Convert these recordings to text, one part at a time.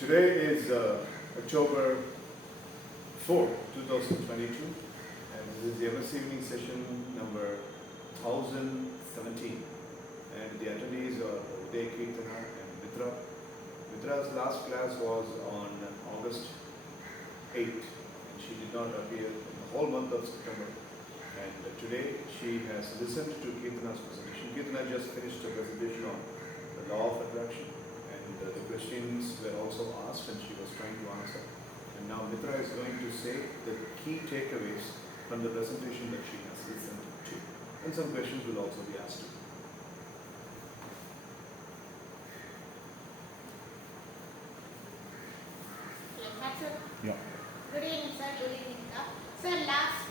Today is October 4, 2022, and this is the MS evening session number 1017. And the attendees are Uday Kirtana and Mitra. Mitra's last class was on August 8th, and she did not appear in the whole month of September. And today she has listened to Kirtana's presentation. Kirtana just finished a presentation on the law of attraction. The questions were also asked and she was trying to answer. And now Mitra is going to say the key takeaways from the presentation that she has listened to. And some questions will also be asked. Yeah. Good evening, sir. Good evening, sir. Sir, last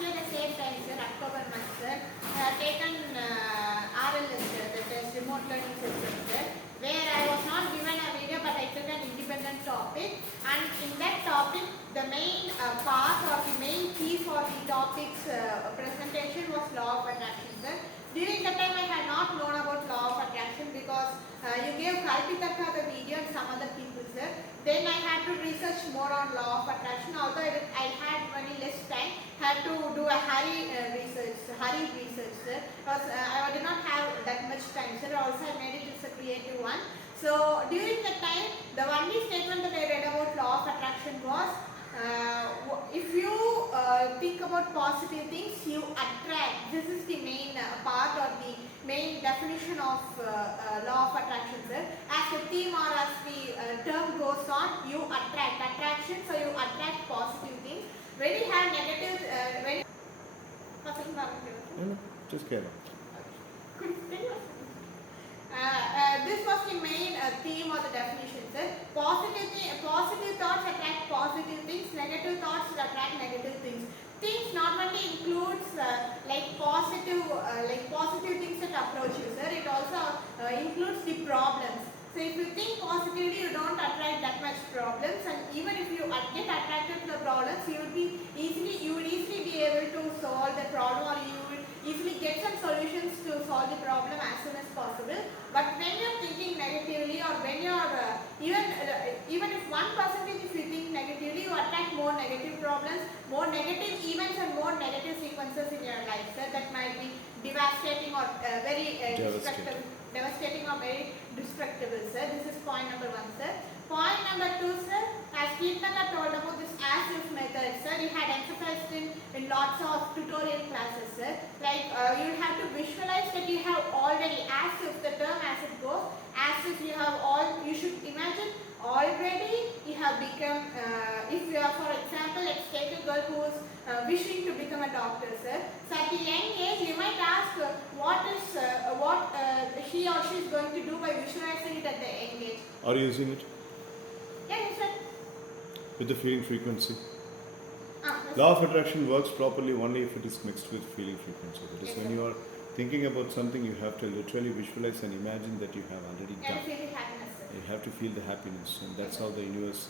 year the same time, sir, October month, sir, I have taken RLS, sir, that is remote learning system, sir, where I was not given a video, but I took an independent topic, and in that topic, the main part or the main key for the topic's presentation was law of attraction, sir. During the time, I had not known about law of attraction because you gave Kalpitarka the video and some other people, sir. Then I had to research more on law of attraction. Although I had very less time, had to do a hurried research, sir. Because I did not have that much time, sir. Also, I made it as a creative one. So during the time, the only statement that I read about law of attraction was, if you think about positive things, you attract. This is the main part or the main definition of law of attraction, sir. As the theme or as the term goes on, you attract. Attraction, so you attract positive things. When you have negative, Just carry on. This was the main theme or the definition, sir. Positive thoughts attract positive things. Negative thoughts attract negative things. Things normally includes positive things that approach you, sir. It also includes the problems. So if you think positively, you don't attract that much problems, and even if you get attracted to the problems, you would easily be able to solve the problem, or you would easily get some solutions to solve the problem as soon as possible. But when you're thinking negatively, or when you're even if 1% if you think negatively, you attract more negative problems, more negative events, and more negative sequences in your life, sir. That might be devastating or very devastating or very destructible, sir. This is point number 1, sir. Point number 2, sir, as Kirtana told about this as-if method, sir, he had emphasized in lots of tutorial classes, sir. Like you have to visualize that you have already, as if the term as it goes, as if you have you should imagine already you have become, if you are, for example, let's take a girl who is wishing to become a doctor, sir. So at the young age, you might ask what he or she is going to do by visualizing it at the young age. Are you using it? Yes, sir. With the feeling frequency? Yes, Law of attraction works properly only if it is mixed with feeling frequency. That is, yes, when sir. you are thinking about something, you have to literally visualize and imagine that you have already And done. feel happiness, sir. You have to feel the happiness, and that's how the universe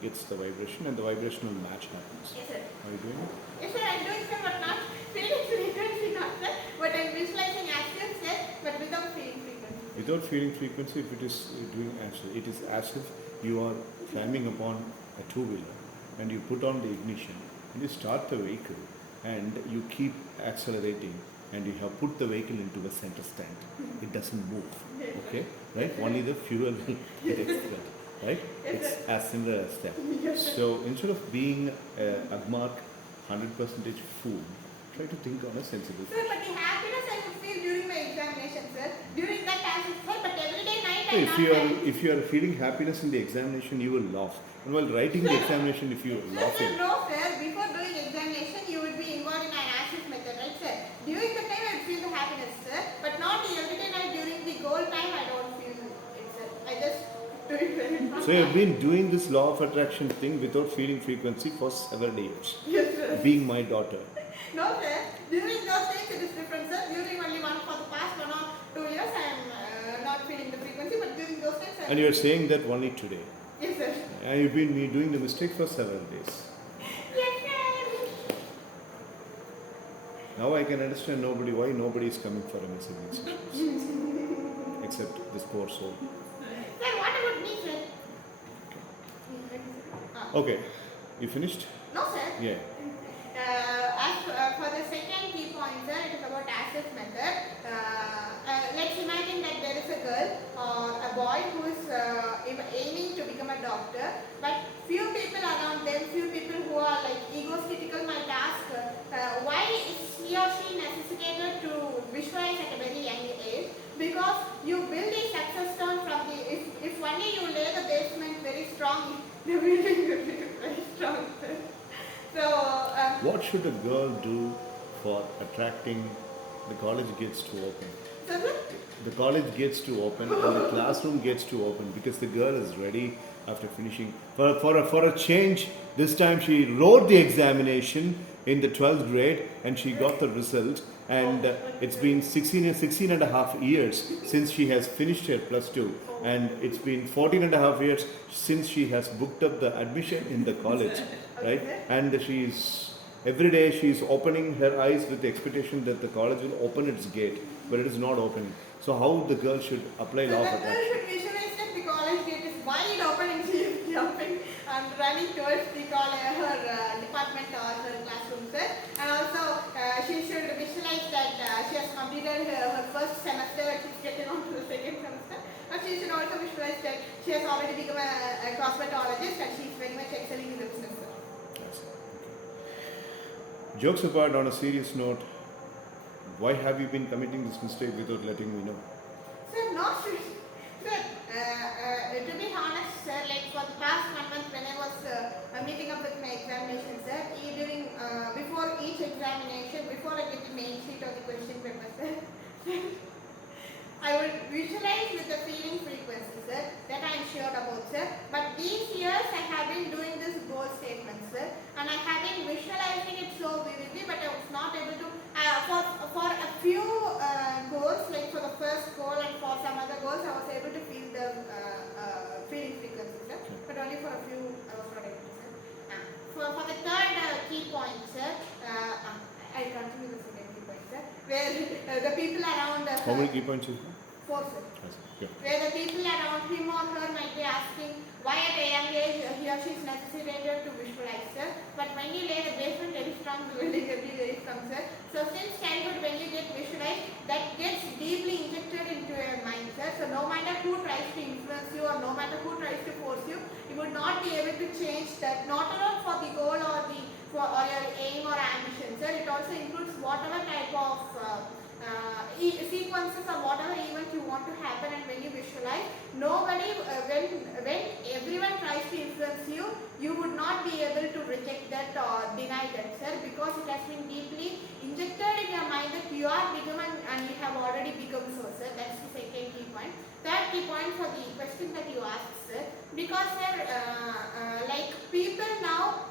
gets the vibration, and the vibrational match happens. Yes, sir. Are you doing it? Yes, sir, I'm doing, sir, but not feeling frequency, not, sir. But I'm visualizing action, sir, but without feeling frequency. Without feeling frequency, if it is doing action, it is as if you are climbing upon a two-wheeler and you put on the ignition and you start the vehicle and you keep accelerating and you have put the vehicle into a center stand. It doesn't move. Okay? Right? Only the fuel will get expelled. Right? It's as similar as that. So instead of being a Agmark 100% fool, try to think on a sensible. Sir, but the happiness I would feel during my examination, sir. During that time, sir, but every day night I If you are feeling happiness in the examination, you will laugh. And while writing the examination, if you are laughing. Sir, no, sir. Before doing examination, you would be involved in an as-if method, right, sir? During the time, I would feel the happiness, sir. But not the everyday night during the goal time, I don't feel it, sir. I just do it very fast. So you have been doing this law of attraction thing without feeling frequency for several years. Yes, sir. Being my daughter. No, sir. During those times, it is different, sir. During only for the past 1 or 2 years, I am not feeling the frequency, but during those times, I am. And you are saying that only today. Yes, sir. And you've been doing the mistake for several days. Yes, sir. Now I can understand why nobody is coming for a message except this poor soul. Sir, Sir, what about me, sir? Okay, you finished? No, sir. Yeah. For the second key point, sir, it is about access method. Let's imagine that there is a girl or a boy who is aiming to become a doctor, but few people around them, few people who are like egotistical might ask, why is he or she necessitated to visualize at a very young age? Because you build a success stone from the, if only you lay the basement very strongly, the building will be very strong. So, What should a girl do for attracting the college gets to open? so sir, The college gets to open and the classroom gets to open because the girl is ready after finishing. For a change, this time she wrote the examination in the 12th grade and she got the result. And it's been 16 and a half years since she has finished her plus 2. And it's been 14 and a half years since she has booked up the admission in the college. Right? And every day she's opening her eyes with the expectation that the college will open its gate. But it is not opening. So how the girl should apply so law of the girl attraction? should visualize that the college gate is wide open and she is jumping and running towards the college, her department or her classroom, sir. And also she should visualize that she has completed her first semester and she's getting on to the second semester. And she should also visualize that she has already become a cosmetologist and she is very much excelling in the business, sir. Yes. Okay. Jokes apart, on a serious note, why have you been committing this mistake without letting me know? Sir, not sure. Sir, to be honest, sir, like for the past 1 month when I was meeting up with my examination, sir, before each examination, before I get the main sheet or the question paper, sir, I would visualize with the feeling frequency, sir, that I am sure about, sir. But these years I have been doing this goal statement, sir, and I have been visualizing it so vividly, but I was not able to, for a few goals, like for the first goal and for some other goals, I was able to feel the feeling frequency, sir, but only for a few, I was not able to, sir. For the third key point, sir, I'll continue the second key point, sir, where the people around How many key points is that? 4, sir. Yes. Okay. Where the people around him or her might be asking why at a young age he or she is necessitated to visualize, sir. But when you lay the basement very strong, the building will be very strong, sir. So since childhood when you get visualized, that gets deeply injected into your mind, sir. So no matter who tries to influence you or no matter who tries to force you, you would not be able to change that, not alone for the goal or your aim or ambition, sir. It also includes whatever type of sequences or whatever event you want to happen, and when you visualize, nobody, when everyone tries to influence you, you would not be able to reject that or deny that, sir, because it has been deeply injected in your mind that you are become and you have already become so, sir. That's the second key point. Third key point for the question that you asked, sir, because, sir, like people now,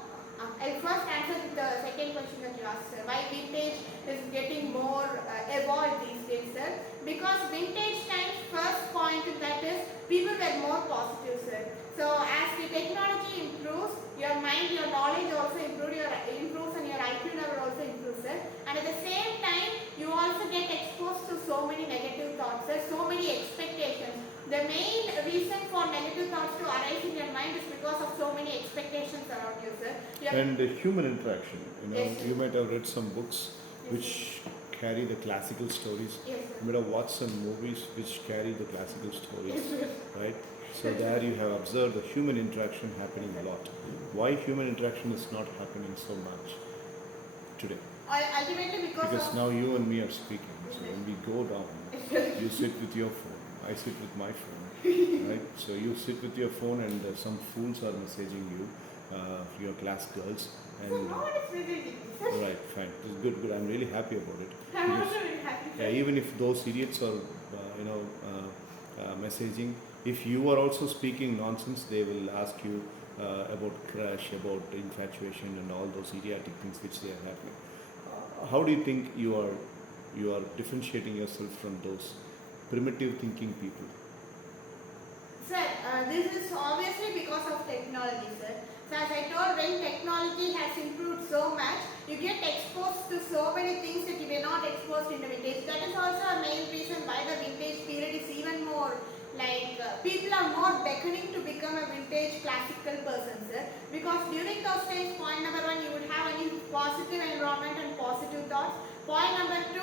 I'll first answer the second question that you asked, sir. Why vintage is getting more evolved these days, sir? Because vintage times, first point in that is people were more positive, sir. So as the technology improves, your mind, your knowledge also improves and your IQ level also improves, sir. And at the same time, you also get exposed to so many negative thoughts, sir, so many expectations. The main reason for negative thoughts to arise in your mind is because of so many expectations around you, sir. And the human interaction. Yes, sir. You might have read some books which carry the classical stories. Yes, sir. You might have watched some movies which carry the classical stories, Yes, sir. right? So there you have observed the human interaction happening a lot. Why human interaction is not happening so much today? Ultimately Because now you and me are speaking. So when we go down, you sit with your phone, I sit with my phone, right? So you sit with your phone and some fools are messaging you, your class girls. So And no one is visiting me, sir. right, fine. It's good, good. I'm really happy about it. I'm Because, also very happy, sir. yeah, even if those idiots are, messaging, if you are also speaking nonsense, they will ask you about crush, about infatuation, and all those idiotic things which they are happening. How do you think you are differentiating yourself from those primitive thinking people? Sir, this is obviously because of technology, sir. So as I told, when technology has improved so much, you get exposed to so many things that you were not exposed in the vintage. That is also a main reason why the vintage period is even more, like, people are more become a vintage classical person, sir. Because during those times, point number 1, you would have only positive environment and positive thoughts. Point number 2,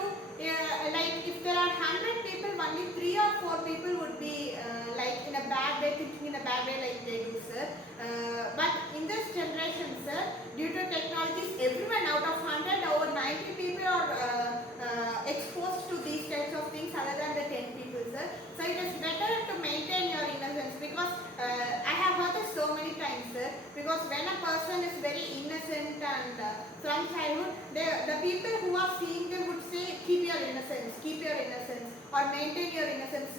like if there are 100 people, only 3 or 4 people would be like in a bad way, thinking in a bad way like they do, sir. But in this generation, sir, due to technologies, everyone out of 100, over 90 people are exposed to these types of things other than the 10 people, sir. So it is better to maintain your innocence, because I have heard this so many times, sir. Because when a person is very innocent and from childhood, the people who are seeing them would say, keep your innocence, or maintain your innocence.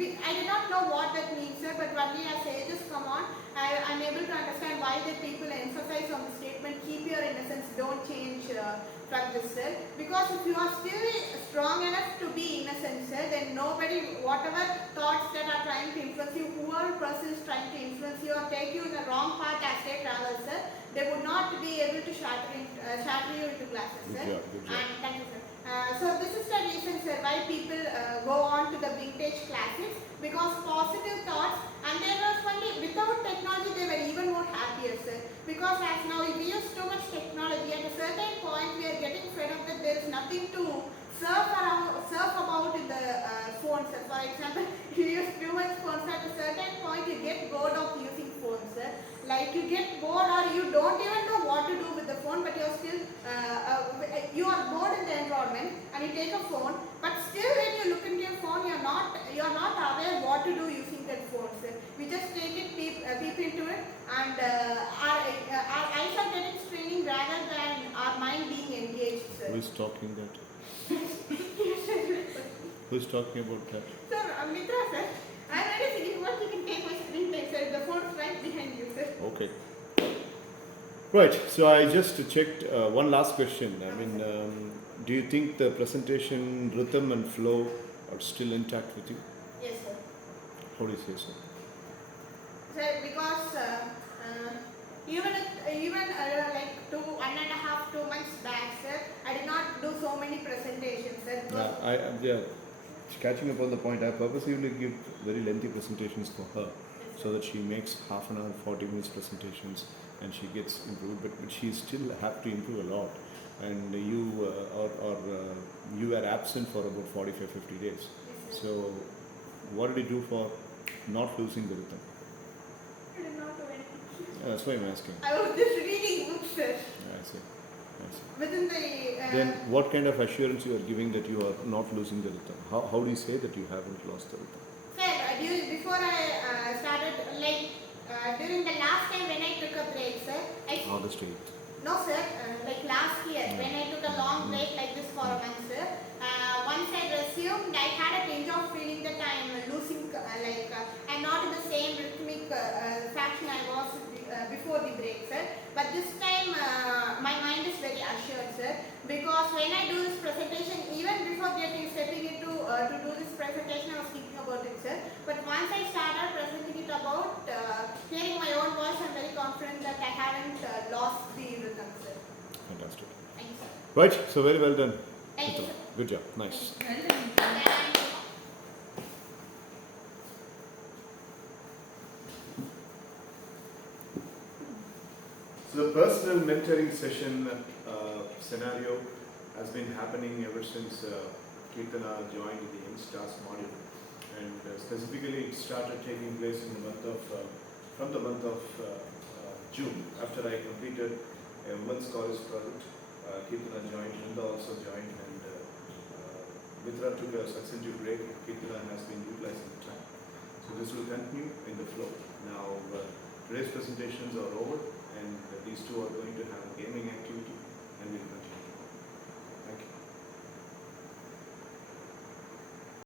I do not know what that means, sir, but only as ages come on, I am able to understand why the people emphasize on the statement, keep your innocence, don't change from this, sir. Because if you are still strong enough to be innocent, sir, then nobody, whatever thoughts that are trying to influence you, whoever person is trying to influence you or take you in the wrong path as they travel, sir, they would not be able to shatter you into glasses, sir. Good job. And thank you, sir. So this is the reason, sir, why people go on to the vintage classics, because positive thoughts, and there was only, without technology they were even more happier, sir. Because as now we use too much technology, at a certain point we are getting fed up that there is nothing to surf about in the phone, sir. For example, you use too much phones, at a certain point you get bored of using phones, sir. Like you get bored, or you don't even know what to do with the phone, but you're still you are bored in the environment and you take a phone, but still when you look into your phone, you're not aware what to do using that phone, sir. We just take it, peep into it, and our eyes are getting straining rather than our mind being engaged, sir. Who is talking that? Who is talking about that? Sir, Mitra, sir, I'm ready to give what you can take my screen time, sir. The phone is right behind you, sir. Okay. Right. So I just checked one last question. I mean, do you think the presentation rhythm and flow are still intact with you? Yes, sir. How do you say so? Sir, because even like 1.5, 2 months back, sir, I did not do so many presentations, sir. Yeah, catching up on the point, I purposely give very lengthy presentations for her, so that she makes half an hour, 40 minutes presentations, and she gets improved. But she still have to improve a lot. And you you were absent for about 45, 50 days. So, what did you do for not losing the rhythm? I did not do anything. That's why I'm asking. I was just reading books, sir. I see. Within the. Then, what kind of assurance you are giving that you are not losing the rhythm? How do you say that you haven't lost the rhythm? Sir, before I started, like during the last time when I took a break, sir. August 8th. No, sir. Like last year when I took a long break like this for a month, sir. Once I resumed, I had a tinge of feeling that I am losing, I'm not in the same rhythmic fashion I was before the break, sir. But this time, my mind is very assured, sir. Because when I do this presentation, even before stepping into to do this presentation, I was thinking about it, sir. But once I started presenting it about hearing my own voice, I'm very confident that I haven't lost the rhythm, sir. Fantastic. Thank you, sir. Right. So very well done. Thank you, sir. Good job. Nice. Thank you. So the personal mentoring session scenario has been happening ever since Kirtana joined the Youngstars module, and specifically it started taking place in the month of from the month of June. After I completed a women's college project, Kirtana joined, Linda also joined, and Mitra took a substantive break. Kirtana has been utilizing the time, so this will continue in the flow. Now today's presentations are over, and